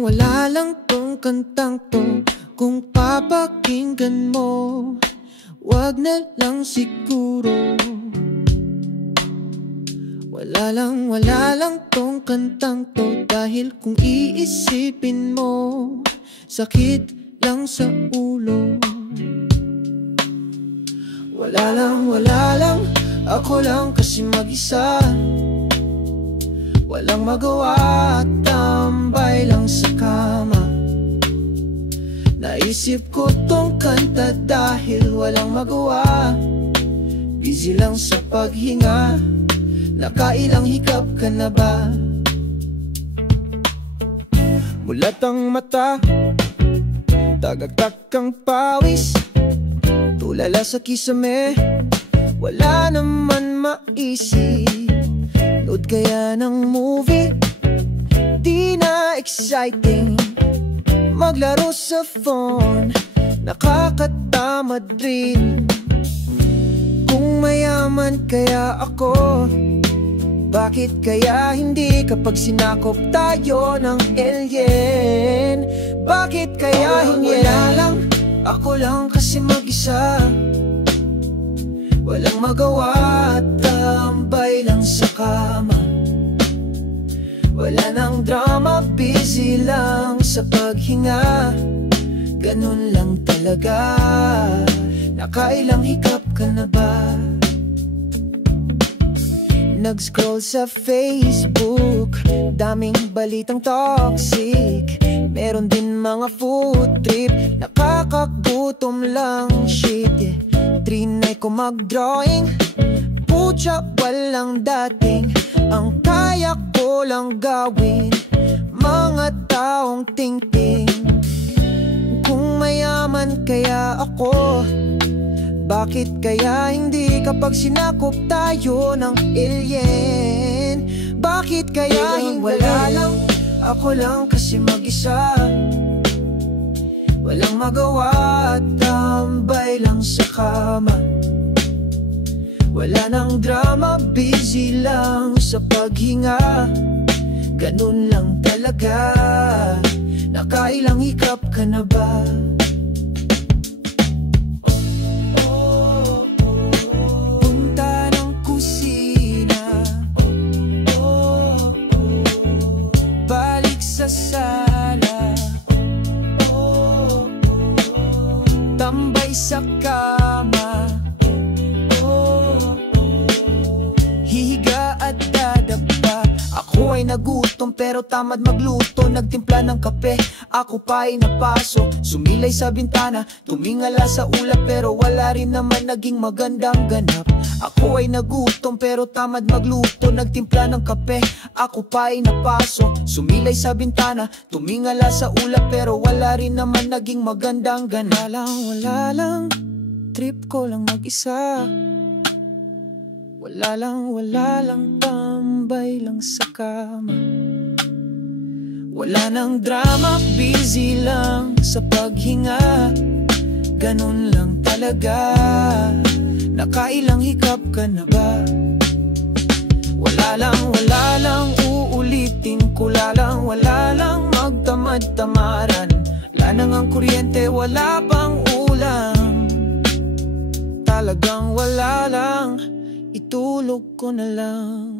Wala lang tong kantang to. Kung papakinggan mo, wag na lang siguro. Wala lang tong kantang to. Dahil kung iisipin mo, sakit lang sa ulo. Wala lang, ako lang kasi mag-isa. Walang magawa at tambay lang sa kama. Naisip ko tong kanta dahil walang magawa. Busy lang sa paghinga. Nakailang hikap ka na ba? Mulat ang mata, tagaktak ang pawis, tulala sa kisame, wala naman maisip. Nood kaya ng movie, di na exciting. Maglaro sa phone, nakakatamad rin. Kung mayaman kaya ako, bakit kaya hindi kapag sinakop tayo ng alien? Bakit kaya hindi? Wala lang, ako lang kasi mag-isa. Walang magawa at tambay lang sa kama. Wala nang drama, busy lang sa paghinga. Ganun lang talaga. Nakailang hikap ka na ba? Nag-scroll sa Facebook, daming balitang toxic. Meron din mga food trip, nakakagutom lang shit, yeah. Trinay ko mag-drawing, putya walang dating. Ang kaya ko lang gawin, mga taong tingting. Kung mayaman kaya ako, bakit kaya hindi kapag sinakop tayo ng alien? Bakit kaya hindi? Wala lang, ako lang kasi mag-isa. Walang magawa at tambay lang sa kama. Wala nang drama, busy lang sa paghinga. Ganun lang talaga. Nakailang hikap ka na ba? Sala, tambay sa kama, hihiga at dadapa. Ako ay nagutom pero tamad magluto. Nagtimpla ng kape, ako pa ay napaso. Sumilay sa bintana, tumingala sa ulap, pero wala rin naman naging magandang ganap. Ako ay nagutom pero tamad magluto. Nagtimpla ng kape, ako pa ay napaso. Sumilay sa bintana, tumingala sa ulap, pero wala rin naman naging magandang ganap. Wala lang, trip ko lang mag-isa. Wala lang, tambay lang sa kama. Wala nang drama, busy lang sa paghinga. Ganun lang talaga. Nakailang hikap ka na ba? Wala lang, uulitin ko lang. Wala lang, magtamad-tamaran. Wala nang ang kuryente, wala pang ulam. Talagang wala lang, itulog ko na lang.